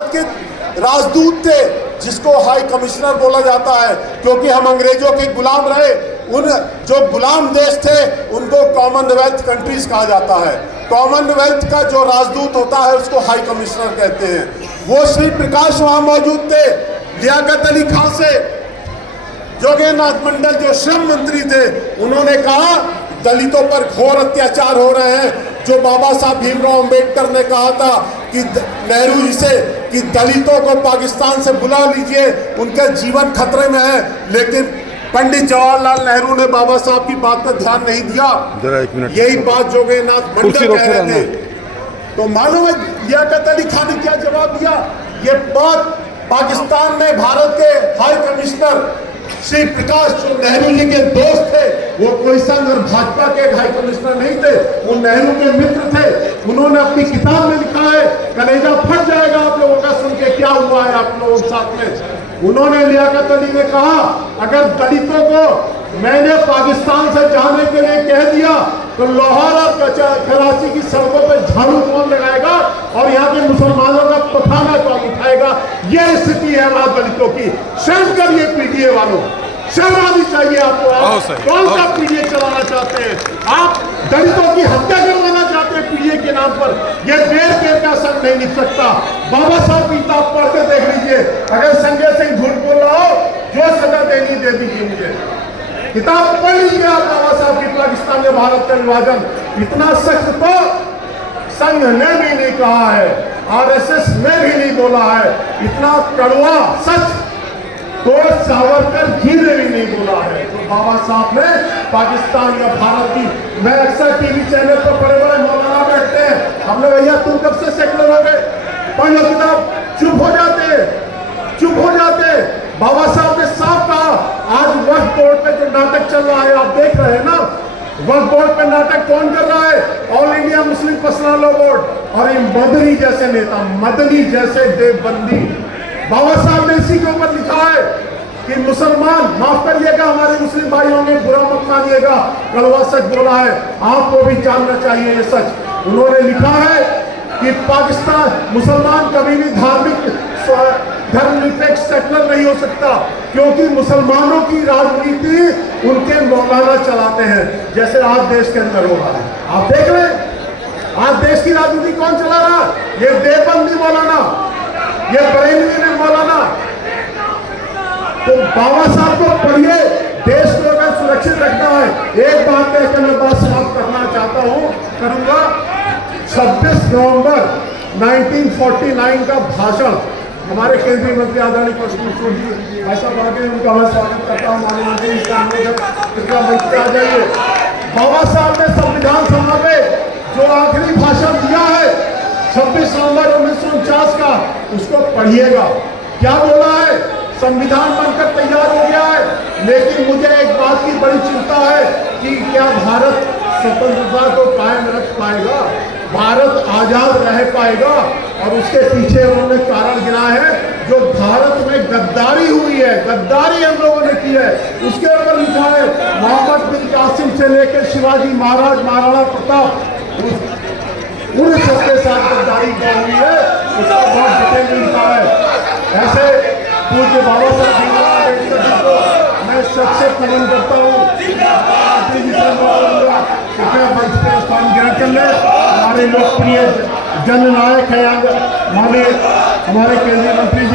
के राजदूत थे, जिसको हाई कमिश्नर बोला जाता है, क्योंकि हम अंग्रेजों के गुलाम रहे। उन जो गुलाम देश थे उनको कॉमनवेल्थ कंट्रीज कहा जाता है। कॉमनवेल्थ का जो राजदूत होता है उसको हाई कमिश्नर कहते हैं। वो श्री प्रकाश वहां मौजूद थे। लियाकत अली खान से जोगेनाथ मंडल जो श्रम मंत्री थे, उन्होंने कहा दलितों पर घोर अत्याचार हो रहे हैं। जो बाबा साहब भीमराव अंबेडकर ने कहा था कि नेहरू जी से कि दलितों को पाकिस्तान से बुला लीजिए, उनका जीवन खतरे में है, लेकिन पंडित जवाहरलाल नेहरू ने बाबा साहब की बात पर ध्यान नहीं दिया। यही बात जोगेनाथ मंडल कह रहे थे। तो मालूम है लियाकत अली खान ने क्या जवाब दिया? ये बात पाकिस्तान में भारत के हाई कमिश्नर श्री प्रकाश जो नेहरू जी के दोस्त थे, वो कोई संघ और भाजपा के हाई कमिश्नर नहीं थे, वो नेहरू के मित्र थे। उन्होंने अपनी किताब में लिखा है, कलेजा फट जाएगा आप लोगों का सुन के क्या हुआ है आप लोगों के साथ में। उन्होंने लियाकत अली ने कहा, अगर दलितों को मैंने पाकिस्तान से जाने के लिए कह दिया तो लाहौर और कराची की सड़कों पर झाड़ू कौन लगाएगा और यहाँ के मुसलमानों का पठाना कौन उठाएगा? ये स्थिति है वहां दलितों की। शर्म करिए पीडीए वालों, शर्म आनी चाहिए आपको। आप कौन सा पीडीए चलाना चाहते हैं? आप दलितों की हत्या करवाना चाहते हैं पीडीए के नाम पर। ये देर का संग नहीं निभ सकता। बाबा साहब की किताब पढ़ते देख लीजिए। अगर संजय सिंह झूठ बोल रहा हो, जो सजा देनी दे दीजिए मुझे। किताब पढ़ लीजिए आप बाबा साहब की, पाकिस्तान में भारत का विभाजन। इतना सख्त तो संघ ने भी नहीं कहा है, आरएसएस ने भी नहीं बोला है। इतना कड़वा सच तो सावरकर जी ने भी नहीं बोला है। तो बाबा साहब ने पाकिस्तान या भारत की, मैं अक्सर टीवी चैनल पर बड़े बड़े मौलाना बैठते हैं, हमने भैया तुम कब से सेकुलर हो गए, पढ़ लो किताब, चुप हो जाते, चुप हो जाते। बाबा साहब ने साफ कहा, आज वक्फ बोर्ड पे जो नाटक चल रहा है आप देख रहे हैं ना, वक्फ बोर्ड पे नाटक कौन कर रहा है? All India Muslim personal law board और ये मदनी जैसे नेता, मदनी जैसे देवबंदी। बाबा साहब ने इसी के ऊपर लिखा है कि मुसलमान, माफ करिएगा हमारे मुस्लिम भाइयों ने, बुरा मत मानिएगा, कड़वा सच बोला है, आपको भी जानना चाहिए ये सच। उन्होंने लिखा है कि पाकिस्तान मुसलमान कभी भी धर्मनिरपेक्ष सेकुलर नहीं हो सकता, क्योंकि मुसलमानों की राजनीति उनके मौलाना चलाते हैं, जैसे आज देश के अंदर हो रहा है। आप देख रहे हैं आज देश की राजनीति कौन चला रहा है? ये देवबंदी मौलाना, ये बरेलवी में मौलाना। तो बाबा साहब को पढ़िए, देश को अगर सुरक्षित रखना है। एक बात कहकर मैं बात समाप्त करना चाहता हूं, करूंगा। 26 नवंबर 1949 का भाषण हमारे केंद्रीय मंत्री आदरणीय कृष्ण जी ऐसा बात, उनका मैं स्वागत करता हूँ। कृपया मंच पे आ जाइए। बाबा साहब ने संविधान सभा में जो आखिरी भाषण दिया है 26 नवंबर 1949 का, उसको पढ़िएगा। क्या बोला है? संविधान बनकर तैयार हो गया है, लेकिन मुझे एक बात की बड़ी चिंता है कि क्या भारत स्वतंत्रता को कायम रख पाएगा, भारत आजाद रह पाएगा? और उसके पीछे उन्होंने कारण गिना है, जो भारत में गद्दारी हुई है, गद्दारी हम लोगों ने की है, उसके ऊपर लिखा है मोहम्मद बिन कासिम से लेकर शिवाजी महाराज, महाराणा प्रताप, उन सबके साथ गद्दारी हुई है, उसका बहुत डिटेल लिखा है। ऐसे पूज्य बाबा साहब भीमराव अम्बेडकर जी को मैं सबसे नमन करता हूँ। कृपया मंच पर स्थान ग्रहण कर ले। हमारे लोकप्रिय जननायक है माननीय हमारे केंद्रीय मंत्री